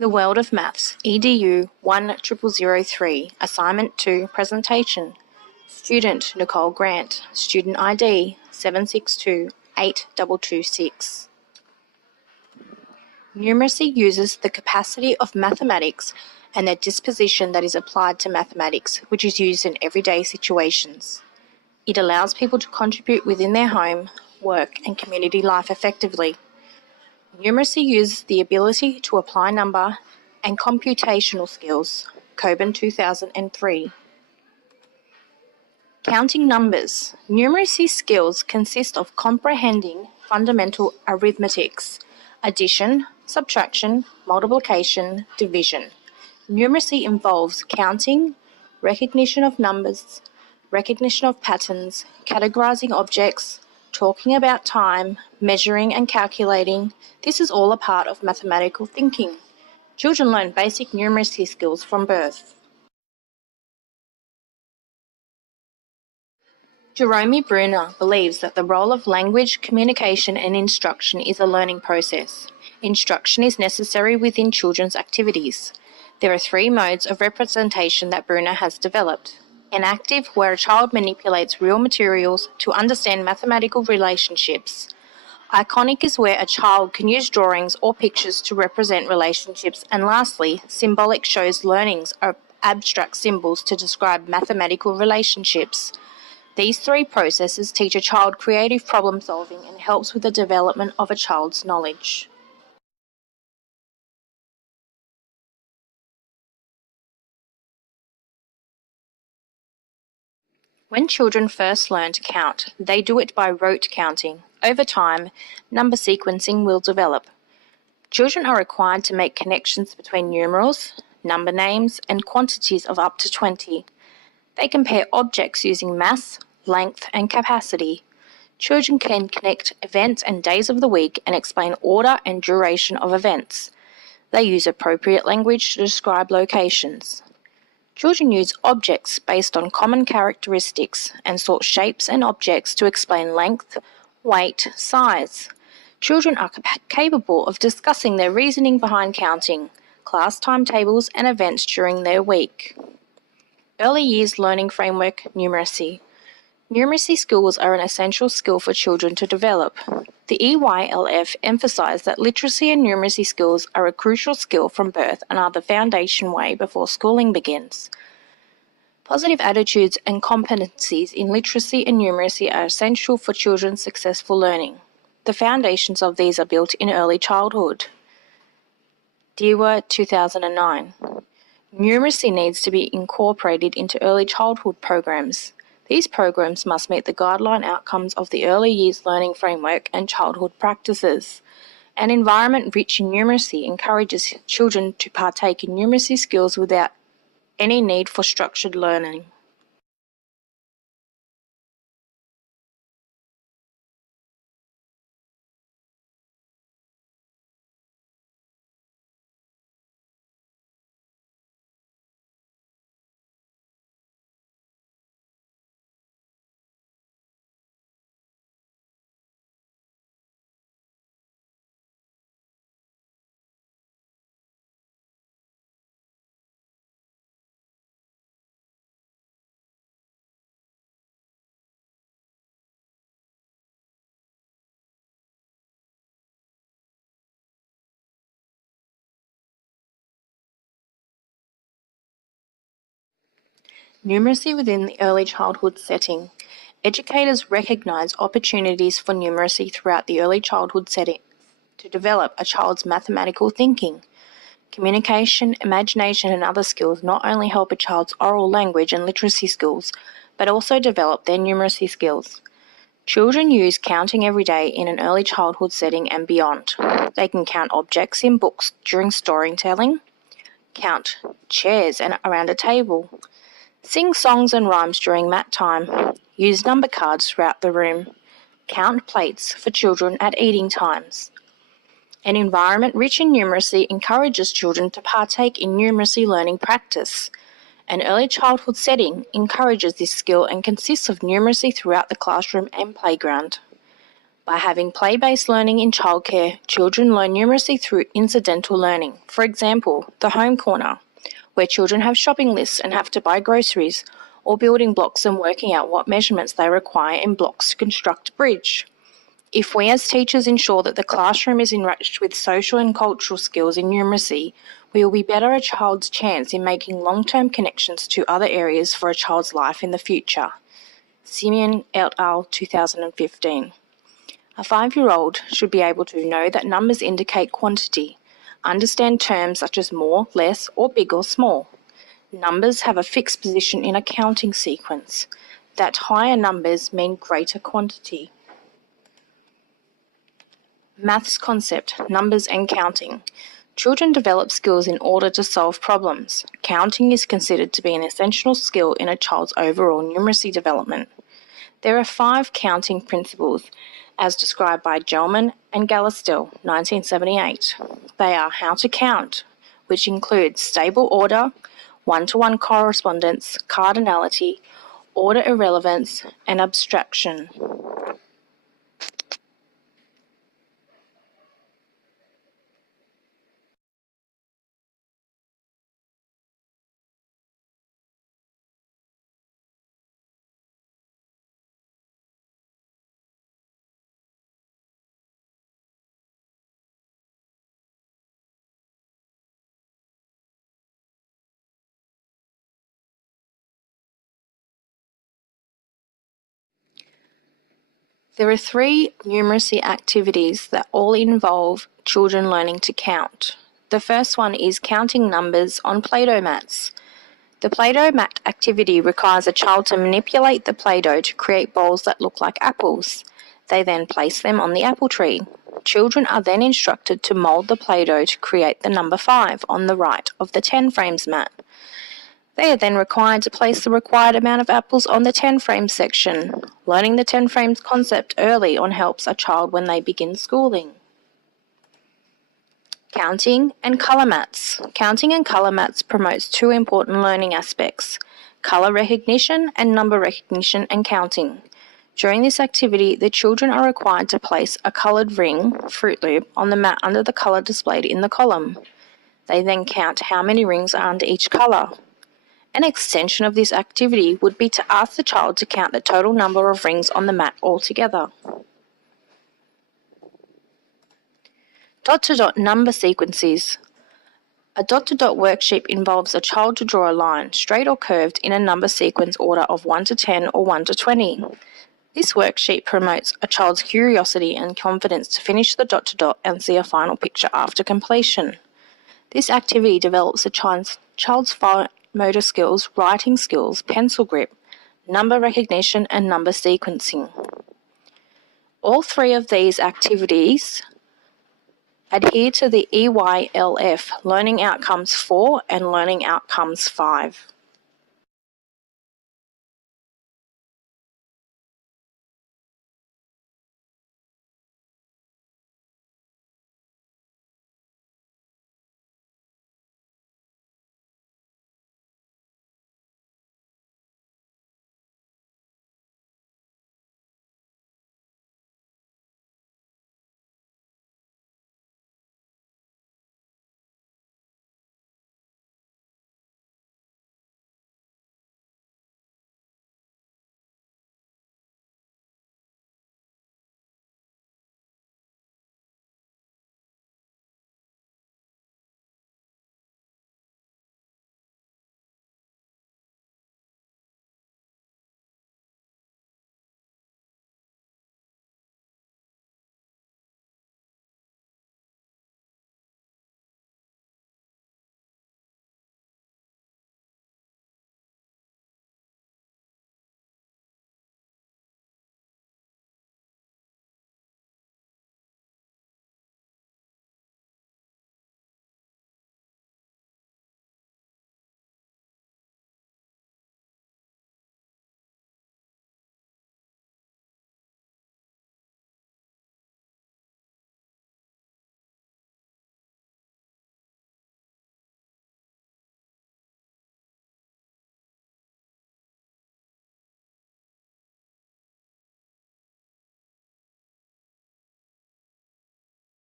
The World of Maths, EDU 10003, Assignment 2, Presentation. Student Nicole Grant, Student ID 7628226. Numeracy uses the capacity of mathematics and their disposition that is applied to mathematics, which is used in everyday situations. It allows people to contribute within their home, work, and community life effectively. Numeracy uses the ability to apply number and computational skills. Coburn 2003. Counting numbers. Numeracy skills consist of comprehending fundamental arithmetics, addition, subtraction, multiplication, division. Numeracy involves counting, recognition of numbers, recognition of patterns, categorizing objects, talking about time, measuring and calculating. This is all a part of mathematical thinking. Children learn basic numeracy skills from birth. Jerome Bruner believes that the role of language, communication and instruction is a learning process. Instruction is necessary within children's activities. There are 3 modes of representation that Bruner has developed. Enactive, where a child manipulates real materials to understand mathematical relationships. Iconic is where a child can use drawings or pictures to represent relationships. And lastly, symbolic shows learnings of abstract symbols to describe mathematical relationships. These 3 processes teach a child creative problem solving and helps with the development of a child's knowledge. When children first learn to count, they do it by rote counting. Over time, number sequencing will develop. Children are required to make connections between numerals, number names, and quantities of up to 20. They compare objects using mass, length, and capacity. Children can connect events and days of the week and explain order and duration of events. They use appropriate language to describe locations. Children use objects based on common characteristics and sort shapes and objects to explain length, weight, size. Children are capable of discussing their reasoning behind counting, class timetables, and events during their week. Early Years Learning Framework Numeracy. Numeracy skills are an essential skill for children to develop. The EYLF emphasised that literacy and numeracy skills are a crucial skill from birth and are the foundation way before schooling begins. Positive attitudes and competencies in literacy and numeracy are essential for children's successful learning. The foundations of these are built in early childhood. Dewar 2009. Numeracy needs to be incorporated into early childhood programs. These programs must meet the guideline outcomes of the Early Years Learning Framework and childhood practices. An environment rich in numeracy encourages children to partake in numeracy skills without any need for structured learning. Numeracy within the early childhood setting. Educators recognise opportunities for numeracy throughout the early childhood setting to develop a child's mathematical thinking. Communication, imagination and other skills not only help a child's oral language and literacy skills, but also develop their numeracy skills. Children use counting every day in an early childhood setting and beyond. They can count objects in books during storytelling, count chairs around a table, sing songs and rhymes during mat time, use number cards throughout the room, count plates for children at eating times. An environment rich in numeracy encourages children to partake in numeracy learning practice. An early childhood setting encourages this skill and consists of numeracy throughout the classroom and playground. By having play-based learning in childcare, children learn numeracy through incidental learning. For example, the home corner, where children have shopping lists and have to buy groceries, or building blocks and working out what measurements they require in blocks to construct a bridge. If we as teachers ensure that the classroom is enriched with social and cultural skills in numeracy, we will be better a child's chance in making long-term connections to other areas for a child's life in the future. Simeon et al. 2015. A 5-year-old should be able to know that numbers indicate quantity, understand terms such as more, less, or big or small. Numbers have a fixed position in a counting sequence, that higher numbers mean greater quantity. Maths concept, numbers and counting. Children develop skills in order to solve problems. Counting is considered to be an essential skill in a child's overall numeracy development. There are 5 counting principles, as described by Gelman and Gallistel, 1978. They are how to count, which includes stable order, one-to-one correspondence, cardinality, order irrelevance, and abstraction. There are 3 numeracy activities that all involve children learning to count. The first one is counting numbers on Play-Doh mats. The Play-Doh mat activity requires a child to manipulate the Play-Doh to create balls that look like apples. They then place them on the apple tree. Children are then instructed to mould the Play-Doh to create the number 5 on the right of the 10 frames mat. They are then required to place the required amount of apples on the 10 frames section. Learning the 10 frames concept early on helps a child when they begin schooling. Counting and colour mats. Counting and colour mats promotes 2 important learning aspects, colour recognition and number recognition and counting. During this activity, the children are required to place a coloured ring, Fruit Loop, on the mat under the colour displayed in the column. They then count how many rings are under each colour. An extension of this activity would be to ask the child to count the total number of rings on the mat altogether. Dot-to-dot number sequences. A dot-to-dot worksheet involves a child to draw a line, straight or curved, in a number sequence order of 1 to 10 or 1 to 20. This worksheet promotes a child's curiosity and confidence to finish the dot-to-dot and see a final picture after completion. This activity develops a child's fine motor skills, writing skills, pencil grip, number recognition, and number sequencing. All 3 of these activities adhere to the EYLF, Learning Outcomes 4 and Learning Outcomes 5.